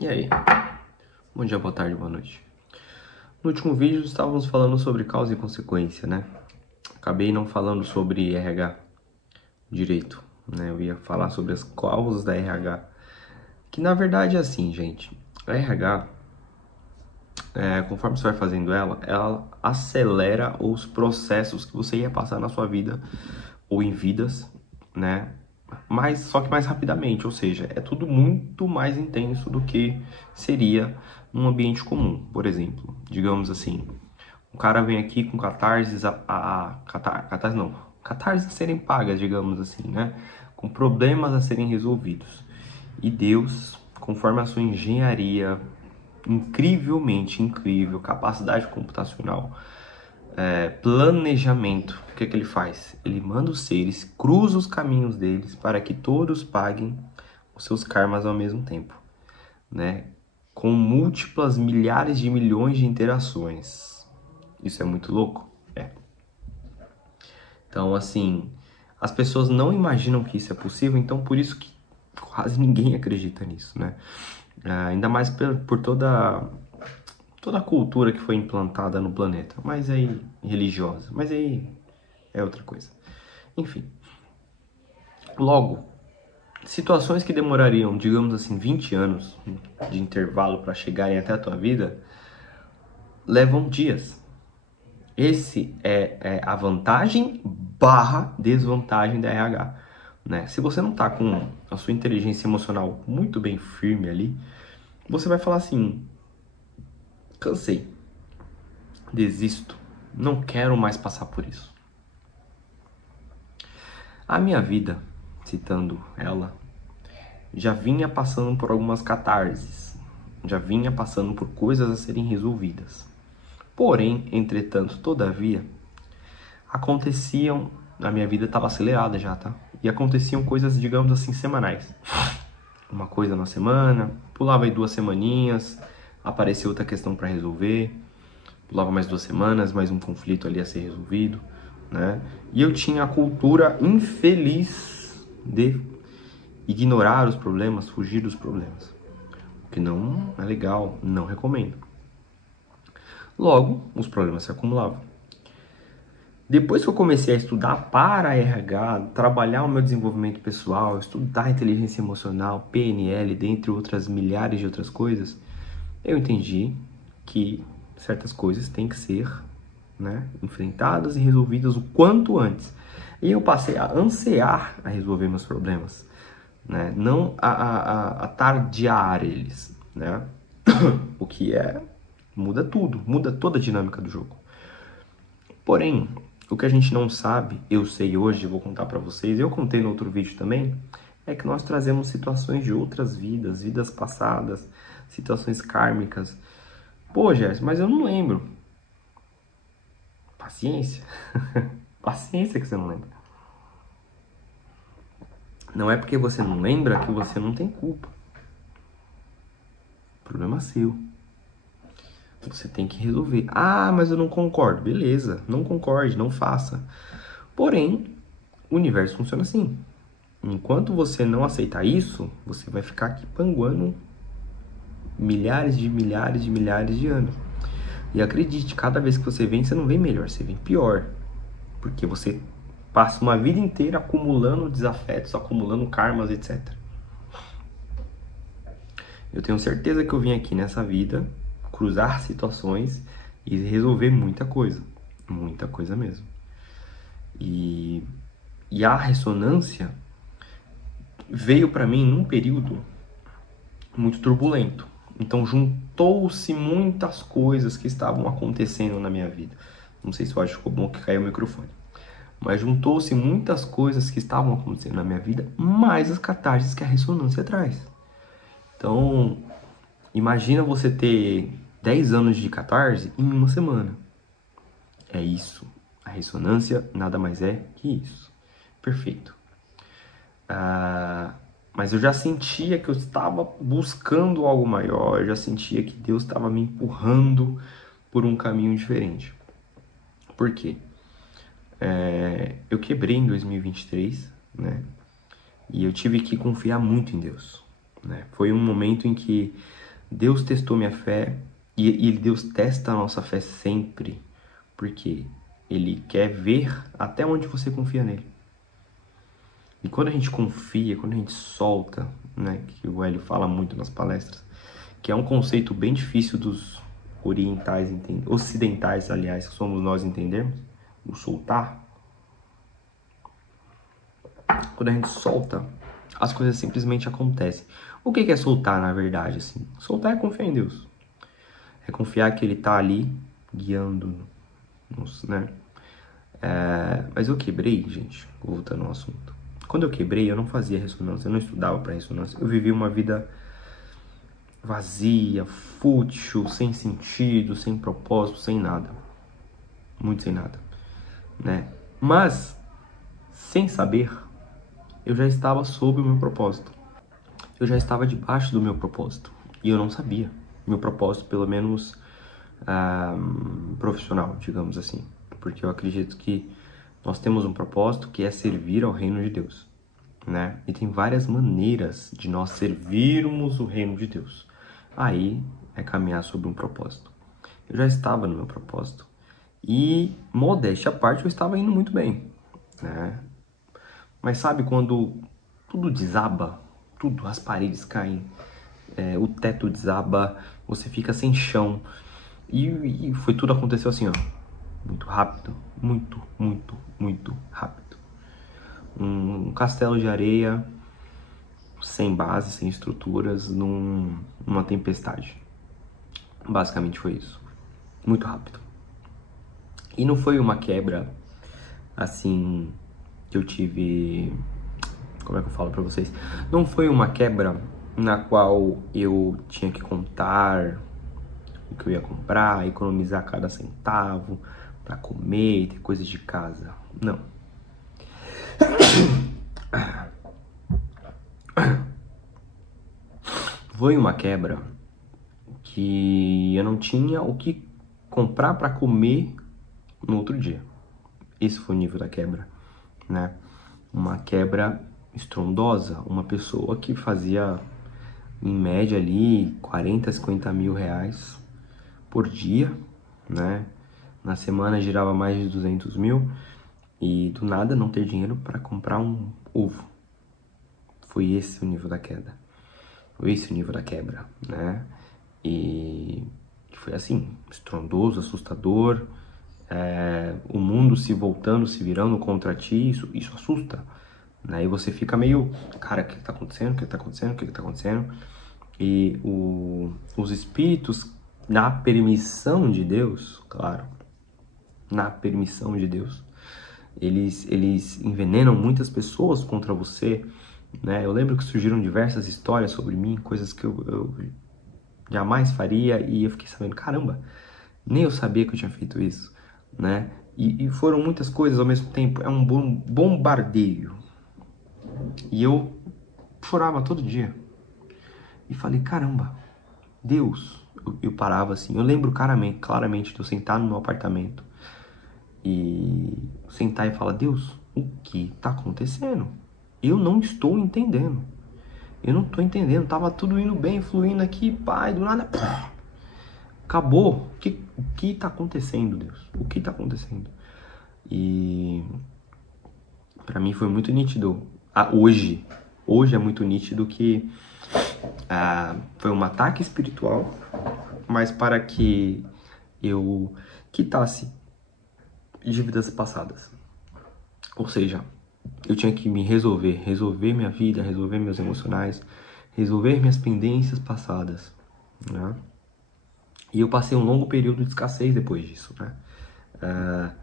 E aí? Bom dia, boa tarde, boa noite. No último vídeo estávamos falando sobre causa e consequência, né? Acabei não falando sobre RH direito, né? Eu ia falar sobre as causas da RH. Que na verdade é assim, gente. A RH, conforme você vai fazendo ela acelera os processos que você ia passar na sua vida ou em vidas, né? Mas só que mais rapidamente, ou seja, é tudo muito mais intenso do que seria num ambiente comum. Por exemplo, digamos assim, o cara vem aqui com catarses catarse não, catarses a serem pagas, digamos assim, né? Com problemas a serem resolvidos. E Deus, conforme a sua engenharia incrivelmente incrível, capacidade computacional, planejamento, o que ele faz? Ele manda os seres, cruza os caminhos deles para que todos paguem os seus karmas ao mesmo tempo, né? Com múltiplas milhares de milhões de interações. Isso é muito louco? É. Então, assim, as pessoas não imaginam que isso é possível, então por isso que quase ninguém acredita nisso, né? Ainda mais por toda a cultura que foi implantada no planeta, mas aí religiosa, mas aí é outra coisa. Enfim, logo, situações que demorariam, digamos assim, 20 anos de intervalo para chegarem até a tua vida, levam dias. Esse é a vantagem barra desvantagem da RH. Né? Se você não tá com a sua inteligência emocional muito bem firme ali, você vai falar assim, cansei, desisto, não quero mais passar por isso. A minha vida, citando ela, já vinha passando por algumas catarses, já vinha passando por coisas a serem resolvidas. Porém, entretanto, todavia, aconteciam, a minha vida estava acelerada já, tá? E aconteciam coisas, digamos assim, semanais. Uma coisa na semana, pulava aí 2 semaninhas, apareceu outra questão para resolver, pulava mais 2 semanas, mais um conflito ali a ser resolvido, né? E eu tinha a cultura infeliz de ignorar os problemas, fugir dos problemas. O que não é legal, não recomendo. Logo, os problemas se acumulavam. Depois que eu comecei a estudar para RH, trabalhar o meu desenvolvimento pessoal, estudar inteligência emocional, PNL, dentre outras milhares de outras coisas, eu entendi que certas coisas têm que ser, né, enfrentadas e resolvidas o quanto antes. E eu passei a ansiar a resolver meus problemas, né, não a tardiar eles, né, o que muda tudo, muda toda a dinâmica do jogo. Porém, o que a gente não sabe, eu sei hoje, vou contar para vocês, eu contei no outro vídeo também, é que nós trazemos situações de outras vidas, vidas passadas, situações kármicas. Pô, Gerson, mas eu não lembro. Paciência. Paciência que você não lembra. Não é porque você não lembra que você não tem culpa. Problema seu. Você tem que resolver. Ah, mas eu não concordo. Beleza, não concorde, não faça. Porém, o universo funciona assim. Enquanto você não aceitar isso, você vai ficar aqui panguando milhares de milhares de milhares de anos. E acredite, cada vez que você vem, você não vem melhor, você vem pior. Porque você passa uma vida inteira acumulando desafetos, acumulando karmas, etc. Eu tenho certeza que eu vim aqui nessa vida cruzar situações e resolver muita coisa mesmo. E a ressonância veio para mim num período muito turbulento. Então juntou-se muitas coisas que estavam acontecendo na minha vida. Não sei se eu acho que ficou bom que caiu o microfone. Mas juntou-se muitas coisas que estavam acontecendo na minha vida, mais as catarses que a ressonância traz. Então, imagina você ter 10 anos de catarse em uma semana. É isso. A ressonância nada mais é que isso. Perfeito. Mas eu já sentia que eu estava buscando algo maior, eu já sentia que Deus estava me empurrando por um caminho diferente. Por quê? Eu quebrei em 2023, né? E eu tive que confiar muito em Deus, né? Foi um momento em que Deus testou minha fé e Deus testa a nossa fé sempre, porque Ele quer ver até onde você confia nele. E quando a gente confia, quando a gente solta, né, que o Hélio fala muito nas palestras, que é um conceito bem difícil dos orientais, ocidentais, aliás, que somos nós entendermos, o soltar. Quando a gente solta, as coisas simplesmente acontecem. O que é soltar, na verdade? Assim? Soltar é confiar em Deus. É confiar que Ele está ali, guiando-nos, né? Mas eu quebrei, gente, voltando ao assunto. Quando eu quebrei, eu não fazia ressonância, eu não estudava para ressonância. Eu vivia uma vida vazia, fútil, sem sentido, sem propósito, sem nada. Muito sem nada, né? Mas, sem saber, eu já estava sob o meu propósito. Eu já estava debaixo do meu propósito. E eu não sabia. Meu propósito, pelo menos, profissional, digamos assim. Porque eu acredito que nós temos um propósito que é servir ao reino de Deus, né? E tem várias maneiras de nós servirmos o reino de Deus. Aí é caminhar sobre um propósito. Eu já estava no meu propósito. E, modéstia à parte, eu estava indo muito bem, né? Mas sabe quando tudo desaba, tudo, as paredes caem, o teto desaba, você fica sem chão. E foi tudo aconteceu assim, ó, muito rápido, muito rápido. Um castelo de areia, sem base, sem estruturas, numa tempestade. Basicamente foi isso, muito rápido. E não foi uma quebra, assim, que eu tive... Como é que eu falo pra vocês? Não foi uma quebra na qual eu tinha que contar o que eu ia comprar, economizar cada centavo pra comer e ter coisas de casa. Não. Foi uma quebra que eu não tinha o que comprar pra comer no outro dia. Esse foi o nível da quebra, né? Uma quebra estrondosa. Uma pessoa que fazia, em média ali, 40, 50 mil reais por dia, né? Na semana girava mais de 200 mil e do nada não ter dinheiro para comprar um ovo. Foi esse o nível da queda. Foi esse o nível da quebra, né? E foi assim, estrondoso, assustador. O mundo se voltando, se virando contra ti, isso assusta, né? E você fica meio, cara, o que tá acontecendo? O que tá acontecendo? O que tá acontecendo? E os espíritos, na permissão de Deus, claro, na permissão de Deus, eles envenenam muitas pessoas contra você, né? Eu lembro que surgiram diversas histórias sobre mim, coisas que eu jamais faria, e eu fiquei sabendo, caramba, nem eu sabia que eu tinha feito isso, né? E foram muitas coisas ao mesmo tempo, é um bombardeio. E eu chorava todo dia. E falei, caramba, Deus, eu parava assim, eu lembro claramente de eu sentar no meu apartamento e sentar e falar, Deus, o que tá acontecendo? Eu não estou entendendo. Eu não tô entendendo, tava tudo indo bem, fluindo aqui, pai, do nada, acabou. O que tá acontecendo, Deus? O que tá acontecendo? E pra mim foi muito nítido. Hoje é muito nítido que foi um ataque espiritual, mas para que eu quitasse dívidas passadas. Ou seja, eu tinha que me resolver minha vida, resolver meus emocionais, resolver minhas pendências passadas, né? E eu passei um longo período de escassez depois disso, né?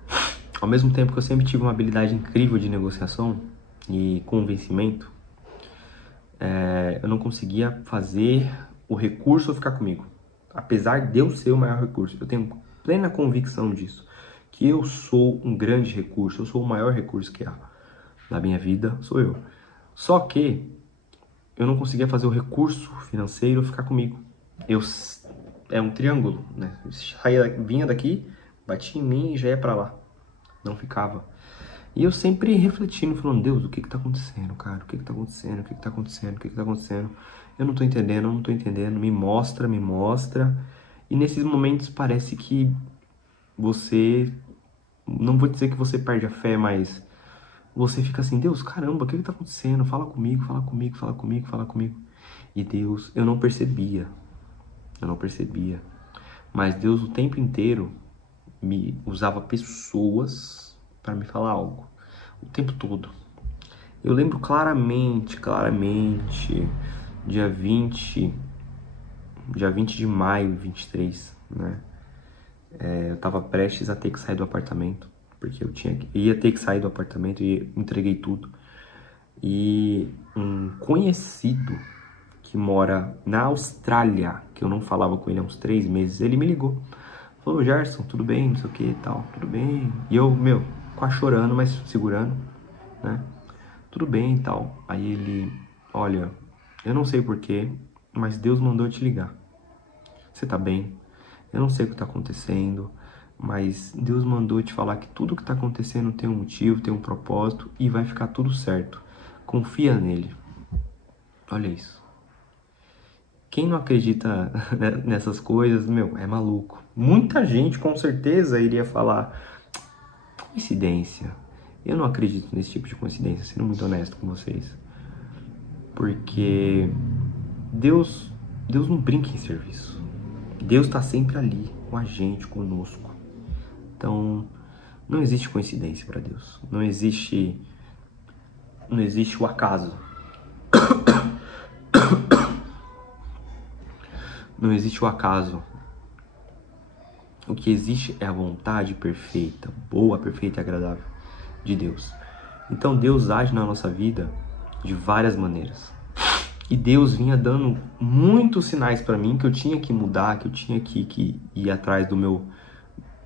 Ao mesmo tempo que eu sempre tive uma habilidade incrível de negociação e convencimento, eu não conseguia fazer o recurso ficar comigo. Apesar de eu ser o maior recurso, eu tenho plena convicção disso, que eu sou um grande recurso, eu sou o maior recurso que há na minha vida, sou eu. Só que eu não conseguia fazer o recurso financeiro ficar comigo. É um triângulo, né? Vinha daqui, batia em mim e já ia pra lá. Não ficava. E eu sempre refletindo, falando, Deus, o que que tá acontecendo, cara? O que que tá acontecendo? O que que tá acontecendo? O que que tá acontecendo? Eu não tô entendendo, eu não tô entendendo. Me mostra, me mostra. E nesses momentos parece que você... Não vou dizer que você perde a fé, mas você fica assim, Deus, caramba, o que que tá acontecendo? Fala comigo, fala comigo, fala comigo, fala comigo. E Deus, eu não percebia. Eu não percebia. Mas Deus o tempo inteiro me usava pessoas para me falar algo. O tempo todo. Eu lembro claramente, dia 20 de maio de 23, né? Eu tava prestes a ter que sair do apartamento, porque ia ter que sair do apartamento e entreguei tudo. E um conhecido que mora na Austrália, que eu não falava com ele há uns 3 meses, ele me ligou. Falou, Gerson, tudo bem, não sei o que e tal, tudo bem. E eu, quase chorando, mas segurando, né? Tudo bem e tal. Aí ele, olha, eu não sei porquê, mas Deus mandou eu te ligar. Você tá bem? Eu não sei o que tá acontecendo, mas Deus mandou te falar que tudo que tá acontecendo tem um motivo, tem um propósito e vai ficar tudo certo. Confia nele. Olha isso. Quem não acredita nessas coisas, é maluco. Muita gente com certeza iria falar, coincidência. Eu não acredito nesse tipo de coincidência, sendo muito honesto com vocês. Porque Deus não brinca em serviço. Deus está sempre ali, com a gente, conosco. Então, não existe coincidência para Deus. Não existe o acaso. Não existe o acaso. O que existe é a vontade perfeita, boa, perfeita e agradável de Deus. Então Deus age na nossa vida de várias maneiras. E Deus vinha dando muitos sinais para mim que eu tinha que mudar, que eu tinha que ir atrás do meu...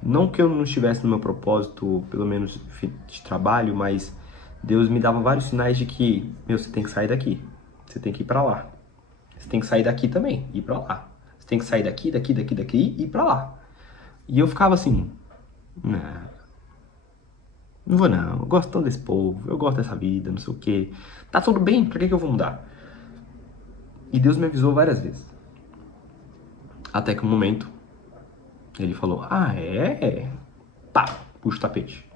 Não que eu não estivesse no meu propósito, pelo menos de trabalho, mas Deus me dava vários sinais de que, você tem que sair daqui, você tem que ir para lá. Você tem que sair daqui também, ir para lá. Você tem que sair daqui e ir para lá. E eu ficava assim, não vou não, eu gosto tanto desse povo, eu gosto dessa vida, não sei o que. Tá tudo bem, por que eu vou mudar? E Deus me avisou várias vezes. Até que um momento, ele falou, pá, puxa o tapete.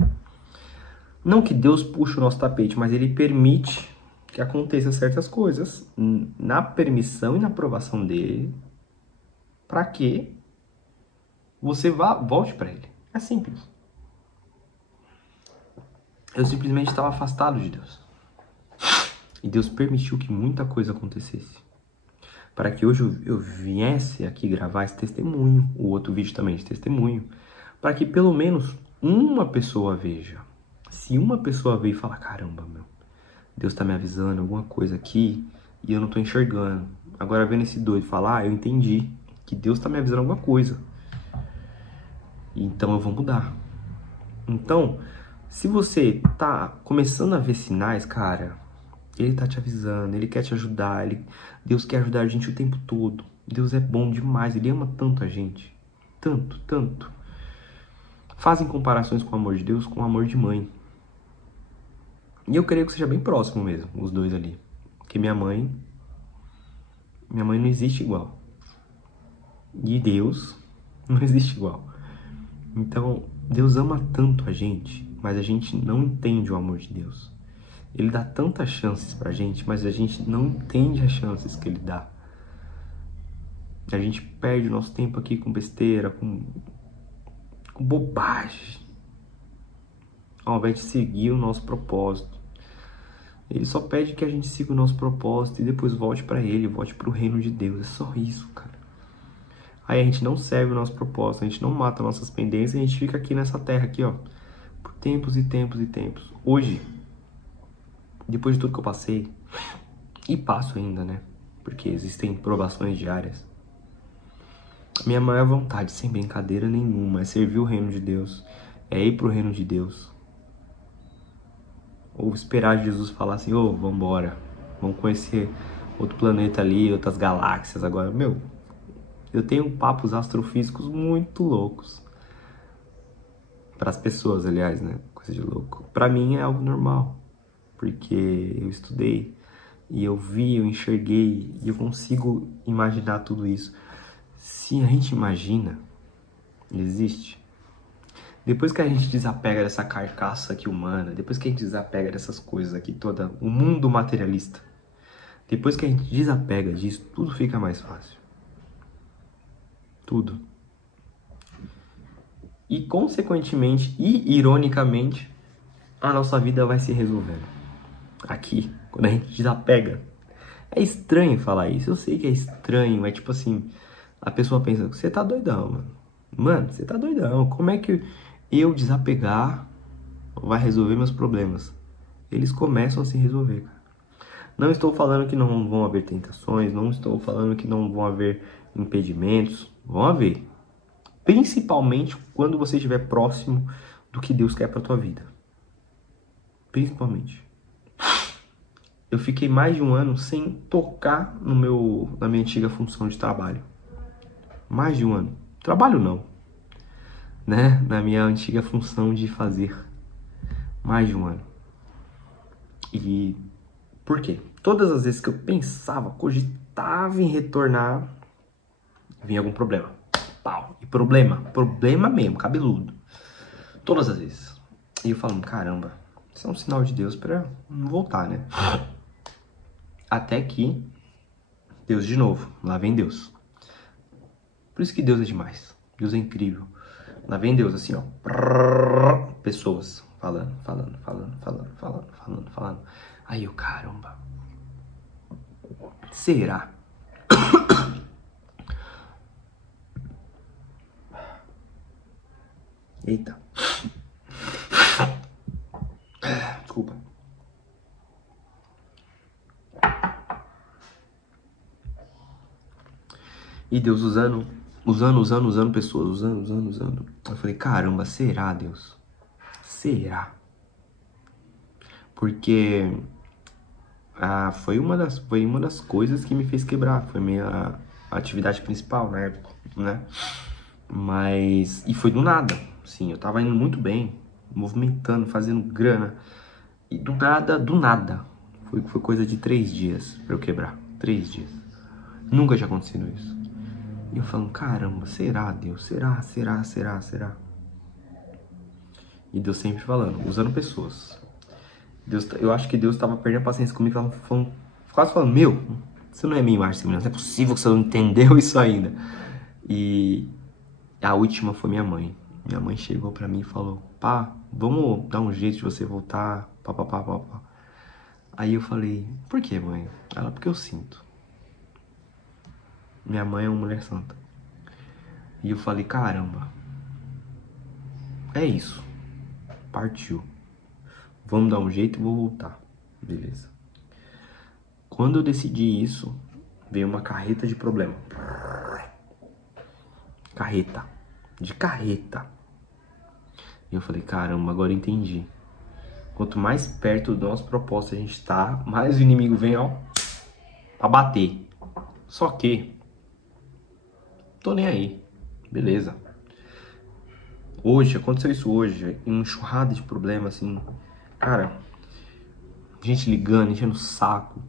Não que Deus puxe o nosso tapete, mas ele permite que aconteçam certas coisas na permissão e na aprovação dele, para que você volte para ele. É simples. Eu simplesmente estava afastado de Deus. E Deus permitiu que muita coisa acontecesse. Para que hoje eu viesse aqui gravar esse testemunho, o outro vídeo também de testemunho, para que pelo menos uma pessoa veja. Se uma pessoa ver e falar, caramba, Deus está me avisando alguma coisa aqui e eu não estou enxergando. Agora vendo esse doido falar, eu entendi que Deus está me avisando alguma coisa. Então eu vou mudar. Então, se você tá começando a ver sinais, cara, ele tá te avisando, ele quer te ajudar, Deus quer ajudar a gente o tempo todo. Deus é bom demais, ele ama tanto a gente. Tanto, tanto. Fazem comparações com o amor de Deus com o amor de mãe. E eu creio que seja bem próximo mesmo, os dois ali. Porque minha mãe não existe igual. E Deus não existe igual. Então, Deus ama tanto a gente, mas a gente não entende o amor de Deus. Ele dá tantas chances pra gente, mas a gente não entende as chances que ele dá. A gente perde o nosso tempo aqui com besteira, com bobagem, ao invés de seguir o nosso propósito. Ele só pede que a gente siga o nosso propósito e depois volte pra ele, volte pro reino de Deus. É só isso, cara. Aí a gente não serve o nosso propósito, a gente não mata nossas pendências, a gente fica aqui nessa terra aqui, ó, por tempos e tempos e tempos. Hoje, depois de tudo que eu passei, e passo ainda, né? Porque existem provações diárias. Minha maior vontade, sem brincadeira nenhuma, é servir o reino de Deus, é ir pro reino de Deus. Ou esperar Jesus falar assim, vambora, vamos conhecer outro planeta ali, outras galáxias agora. Eu tenho papos astrofísicos muito loucos. Para as pessoas, aliás, né? coisa de louco. Pra mim é algo normal, porque eu estudei e eu vi, eu enxerguei e eu consigo imaginar tudo isso. Se a gente imagina, existe. Depois que a gente desapega dessa carcaça aqui humana, depois que a gente desapega dessas coisas aqui toda, o mundo materialista, depois que a gente desapega disso, tudo fica mais fácil. Tudo. E consequentemente e ironicamente, a nossa vida vai se resolvendo. Aqui, quando a gente desapega. É estranho falar isso, eu sei que é estranho, é tipo assim, a pessoa pensa, você tá doidão, mano. Mano, você tá doidão, como é que eu desapegar vai resolver meus problemas? Eles começam a se resolver, cara. Não estou falando que não vão haver tentações, não estou falando que não vão haver impedimentos, vão haver. Principalmente quando você estiver próximo do que Deus quer pra tua vida. Principalmente. Eu fiquei mais de um ano sem tocar na minha antiga função de trabalho. Mais de um ano. Trabalho não, né? Na minha antiga função de fazer. Mais de um ano. E por quê? Todas as vezes que eu pensava, cogitava em retornar, vinha algum problema. Pau. E problema mesmo, cabeludo. Todas as vezes. E eu falando, caramba, isso é um sinal de Deus pra não voltar, né? Até que Deus de novo, lá vem Deus. Por isso que Deus é demais. Deus é incrível. Lá vem Deus assim, ó. Pessoas falando. Aí eu, caramba. Será? Eita. Desculpa. E Deus usando pessoas, usando. Eu falei, caramba, será, Deus? Será? Porque foi uma das coisas que me fez quebrar. Foi minha atividade principal na época, né? E foi do nada. Sim, eu tava indo muito bem, movimentando, fazendo grana. E do nada. Foi coisa de 3 dias pra eu quebrar. 3 dias. Nunca tinha acontecido isso. E eu falando, caramba, será, Deus? Será? E Deus sempre falando, usando pessoas. Eu acho que Deus tava perdendo a paciência comigo, quase falando, meu, você não é minha imagem, não é possível que você não entendeu isso ainda. E a última foi minha mãe. Minha mãe chegou pra mim e falou, pá, vamos dar um jeito de você voltar, pá. Aí eu falei, por que, mãe? Ela, porque eu sinto. Minha mãe é uma mulher santa. E eu falei, caramba, é isso. Partiu. Vamos dar um jeito e vou voltar. Beleza. Quando eu decidi isso, veio uma carreta de problema. Carreta. E eu falei, caramba, agora eu entendi. Quanto mais perto do nosso propósito a gente tá, mais o inimigo vem, ó, pra bater. Só que tô nem aí. Beleza. Aconteceu isso hoje, uma enxurrada de problemas, assim, cara, gente ligando, enchendo o saco,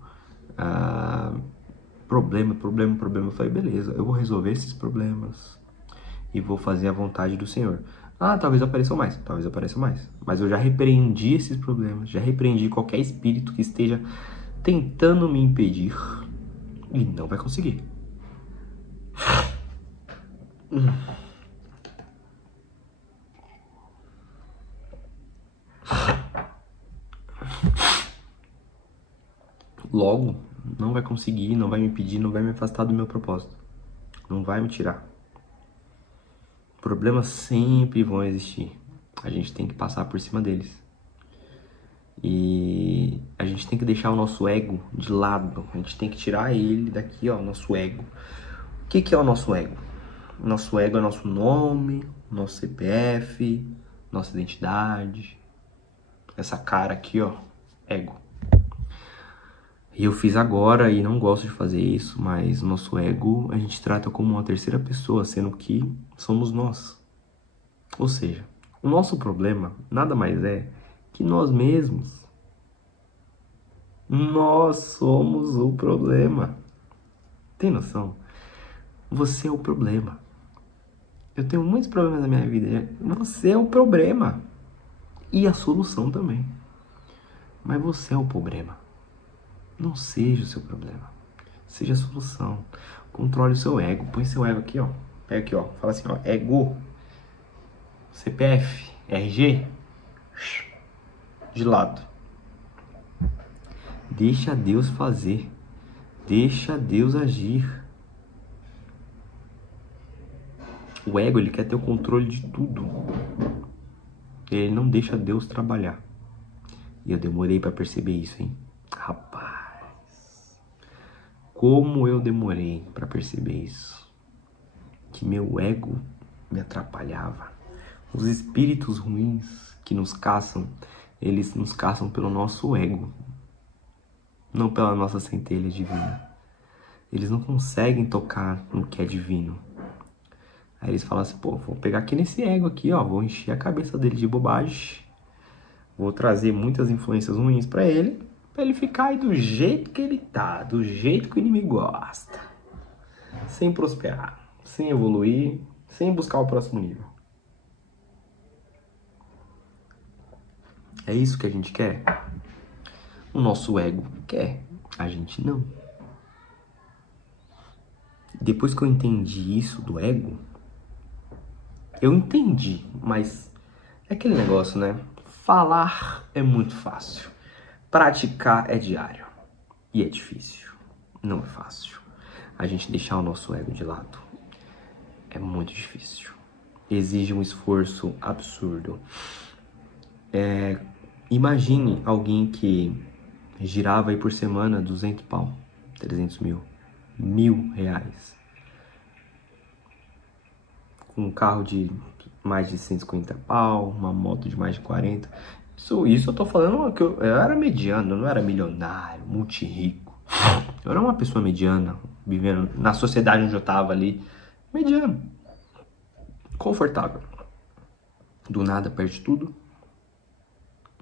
problema. Eu falei, beleza, eu vou resolver esses problemas e vou fazer a vontade do Senhor. Talvez apareçam mais, mas eu já repreendi esses problemas, já repreendi qualquer espírito que esteja tentando me impedir e não vai conseguir. Logo, não vai conseguir, não vai me impedir, não vai me afastar do meu propósito. Não vai me tirar. Problemas sempre vão existir. A gente tem que passar por cima deles. E a gente tem que deixar o nosso ego de lado. A gente tem que tirar ele daqui, ó, nosso ego. O que é o nosso ego? Nosso ego é nosso nome, nosso CPF, nossa identidade. Essa cara aqui, ó, ego. E eu fiz agora e não gosto de fazer isso, mas nosso ego a gente trata como uma terceira pessoa, sendo que somos nós. Ou seja, O nosso problema nada mais é que nós mesmos. Nós somos o problema. Tem noção? Você é o problema. Eu tenho muitos problemas na minha vida. Você é o problema. E a solução também. Mas você é o problema. Não seja o seu problema. Seja a solução. Controle o seu ego. Põe seu ego aqui, ó. Pega aqui, ó. Fala assim, ó. Ego. CPF. RG. De lado. Deixa Deus fazer. Deixa Deus agir. O ego, ele quer ter o controle de tudo. Ele não deixa Deus trabalhar. E eu demorei pra perceber isso, hein? Rapaz. Como eu demorei pra perceber isso. Que meu ego me atrapalhava. Os espíritos ruins que nos caçam, eles nos caçam pelo nosso ego. Não pela nossa centelha divina. Eles não conseguem tocar no que é divino. Aí eles falam assim, pô, vou pegar aqui nesse ego aqui, ó, vou encher a cabeça dele de bobagem, vou trazer muitas influências ruins pra ele ficar aí do jeito que ele tá, do jeito que o inimigo gosta, sem prosperar, sem evoluir, sem buscar o próximo nível. É isso que a gente quer? O nosso ego quer, a gente não. Depois que eu entendi isso do ego, eu entendi, mas é aquele negócio, né? Falar é muito fácil. Praticar é diário. E é difícil. Não é fácil. A gente deixar o nosso ego de lado é muito difícil. Exige um esforço absurdo. Imagine alguém que girava aí por semana 200 pau, 300 mil, R$1.000. Um carro de mais de 150 pau, uma moto de mais de 40. Isso eu tô falando que eu era mediano, eu não era milionário, multi-rico. Eu era uma pessoa mediana, vivendo na sociedade onde eu tava ali. Mediano. Confortável. Do nada perde tudo.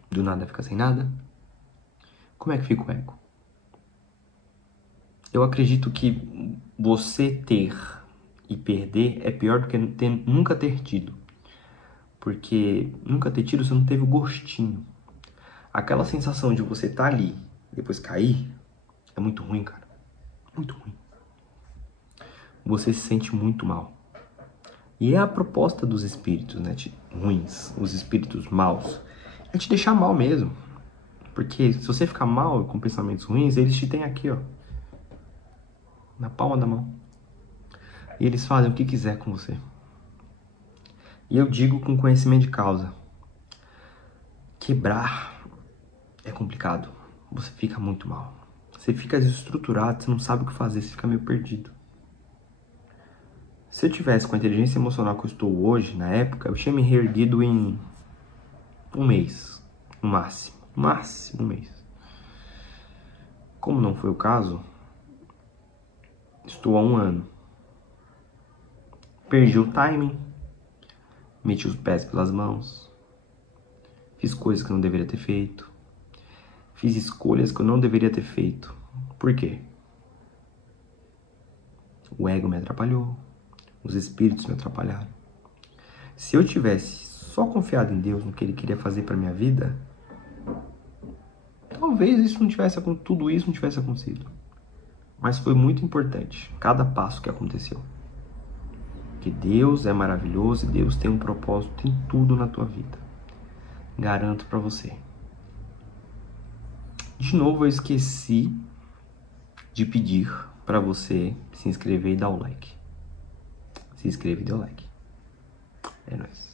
Do nada fica sem nada. Como é que fica o ego? Eu acredito que você ter e perder é pior do que nunca ter tido. Porque nunca ter tido, você não teve o gostinho. Aquela sensação de você estar ali, depois cair, é muito ruim, cara. Muito ruim. Você se sente muito mal. E é a proposta dos espíritos, né, ruins, os espíritos maus, é te deixar mal mesmo. Porque se você ficar mal com pensamentos ruins, eles te têm aqui, ó, na palma da mão. E eles fazem o que quiser com você. E eu digo com conhecimento de causa. Quebrar é complicado. Você fica muito mal. Você fica desestruturado, você não sabe o que fazer, você fica meio perdido. Se eu tivesse com a inteligência emocional que eu estou hoje, na época, eu tinha me reerguido em um mês, no máximo. Máximo um mês. Como não foi o caso, estou há 1 ano. Perdi o timing, meti os pés pelas mãos, fiz coisas que eu não deveria ter feito, fiz escolhas que eu não deveria ter feito. Por quê? O ego me atrapalhou, os espíritos me atrapalharam. Se eu tivesse só confiado em Deus, no que Ele queria fazer para minha vida, talvez tudo isso não tivesse acontecido. Mas foi muito importante cada passo que aconteceu. Que Deus é maravilhoso e Deus tem um propósito em tudo na tua vida. Garanto pra você. De novo, eu esqueci de pedir pra você se inscrever e dar o like. Se inscreva e dê o like. É nóis.